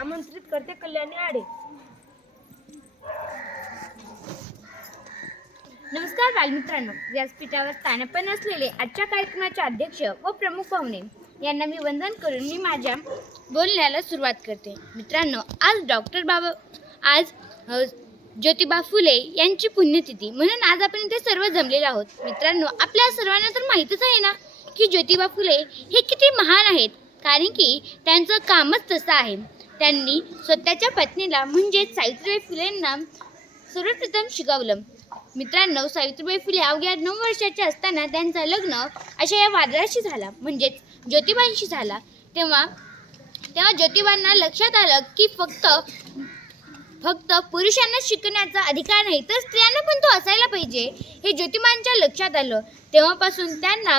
आमंत्रित करते कल्याणी आडे. नमस्कार बालमित्रांनो. व्यासपीठावर स्थानपण असलेले आजच्या कार्यक्रमाचे अध्यक्ष व प्रमुख पाहुणे. यांना मी वंदन करून मी माझ्या बोलण्याला सुरुवात करते. मित्रांनो आज डॉक्टर बाबा आज ज्योतिबा फुले यांची पुण्यतिथी. म्हणून आज आपण इथे सर्व जमलेलो आहोत. मित्रांनो आपल्या सर्वांना तर माहीतच आहे ना की ज्योतिबा फुले हे किती महान आहेत. कारण की त्यांचं कामच तसं आहे. त्यांनी स्वतःच्या पत्नीला म्हणजेच सावित्रीबाई फुलेंना सर्वप्रथम शिकवलं. मित्रांनो सावित्रीबाई फुले अवघ्या नऊ वर्षाच्या असताना त्यांचा लग्न अशा या वादळाशी झाला. म्हणजेच ज्योतिबांशी झाला. तेव्हा तेव्हा ज्योतिबांना लक्षात आलं की फक्त फक्त पुरुषांना शिकण्याचा अधिकार नाही तर स्त्रियांना पण तो असायला पाहिजे हे ज्योतिबांच्या लक्षात आलं. तेव्हापासून त्यांना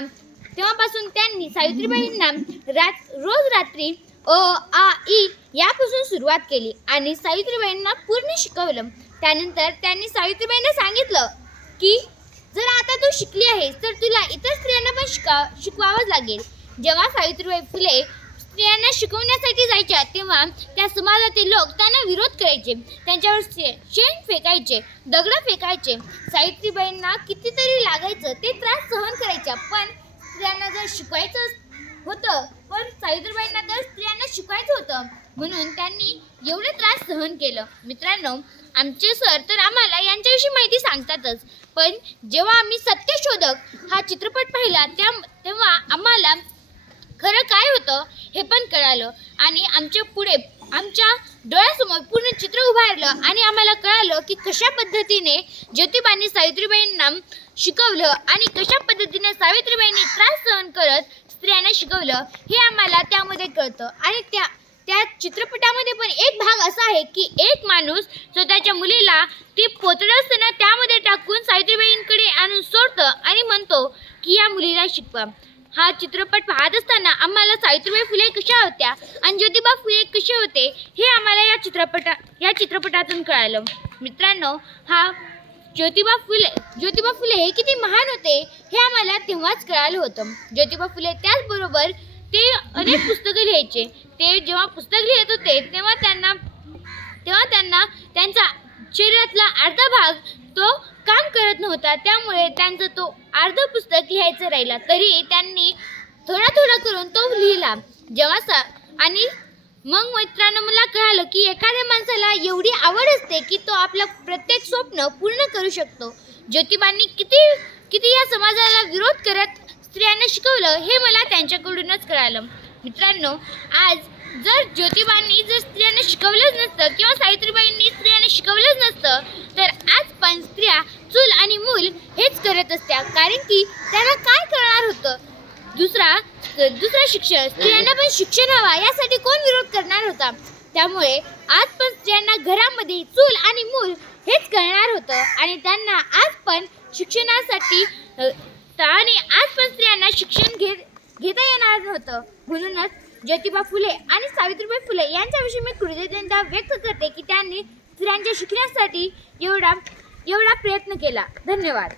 तेव्हापासून त्यांनी सावित्रीबाईंना रात रोज रात्री अ आ ई यापासून सुरुवात केली आणि सावित्रीबाईंना पूर्ण शिकवलं. त्यानंतर त्यांनी सावित्रीबाईंना सांगितलं की जर आता तू शिकली आहेस तर तुला इतर स्त्रियांना पण शिका शिकवावंच लागेल. जेव्हा सावित्रीबाई फुले स्त्रियांना शिकवण्यासाठी जायच्या तेव्हा त्या समाजातील लोक त्यांना विरोध करायचे. त्यांच्यावर शे- शेण फेकायचे दगडं फेकायचे. सावित्रीबाईंना कितीतरी लागायचं ते त्रास सहन करायच्या. पण स्त्रियांना जर शिकवायचं होतं पण सावित्रीबाईंना तर स्त्रियांना होतं. म्हणून त्यांनी एवढे त्रास सहन केलं. मित्रांनो आमचे सर तर आम्हाला यांच्याविषयी माहिती सांगतातच. पण जेव्हा आम्ही सत्यशोधक हा चित्रपट पाहिला त्या तेव्हा आम्हाला खरं काय होतं हे पण कळालं. आणि आमच्या पुढे आमच्या डोळ्यासमोर पूर्ण चित्र उभारलं आणि आम्हाला कळालं की कशा पद्धतीने ज्योतिबांनी सावित्रीबाईंना शिकवलं आणि कशा पद्धतीने सावित्रीबाईंनी त्रास सहन करत स्त्रियांना शिकवलं हे आम्हाला त्यामध्ये कळतं. आणि त्या त्या चित्रपटामध्ये पण एक भाग असा आहे की एक माणूस स्वतःच्या मुलीला ती पोतडं असताना त्यामध्ये टाकून सावित्रीबाईंकडे आणून सोडतं आणि म्हणतो की या मुलीला शिकवा. हा चित्रपट पाहत असताना आम्हाला सावित्रीबाई फुले कशा होत्या आणि ज्योतिबा फुले कसे होते हे आम्हाला या चित्रपटा या चित्रपटातून कळालं. मित्रांनो हा ज्योतिबा फुले ज्योतिबा फुले हे किती महान होते हे आम्हाला तेव्हाच कळालं होतं. ज्योतिबा फुले त्याचबरोबर ते अनेक पुस्तकं लिहायचे. ते जेव्हा पुस्तक लिहित होते तेव्हा त्यांना तेव्हा त्यांना त्यांचा शरीरातला अर्धा भाग तो काम करत नव्हता. त्यामुळे त्यांचं तो अर्ध पुस्तक लिहायचं राहिला. तरी त्यांनी थोडा थोडा करून तो लिहिला. जेव्हा सा आणि मग मित्रांनो मला कळालं की एखाद्या माणसाला एवढी आवड असते की तो आपलं प्रत्येक स्वप्न पूर्ण करू शकतो. ज्योतिबांनी किती किती या समाजाला विरोध करत स्त्रियांना शिकवलं हे मला त्यांच्याकडूनच कळालं. मित्रांनो आज जर ज्योतिबांनी जर स्त्रियांना शिकवलंच नसतं किंवा सावित्रीबाईंनी स्त्रियांना शिकवलंच नसतं तर आज पण स्त्रिया चूल आणि मूल हेच करत असत्या. कारण की त्यांना काय करणार होतं? दुसरा दुसरा शिक्षण स्त्रियांना पण शिक्षण हवा यासाठी कोण विरोध करणार होता? त्यामुळे आज पण स्त्रियांना घरामध्ये चूल आणि मूल हेच करणार होतं आणि त्यांना आज पण शिक्षणासाठी अ, आणि आज पण स्त्रियांना शिक्षण घेत घेता येणार नव्हतं. म्हणूनच ज्योतिबा फुले आणि सावित्रीबाई फुले यांच्याविषयी मी कृतज्ञता व्यक्त करते की त्यांनी स्त्रियांच्या शिकण्यासाठी एवढा एवढा प्रयत्न केला. धन्यवाद.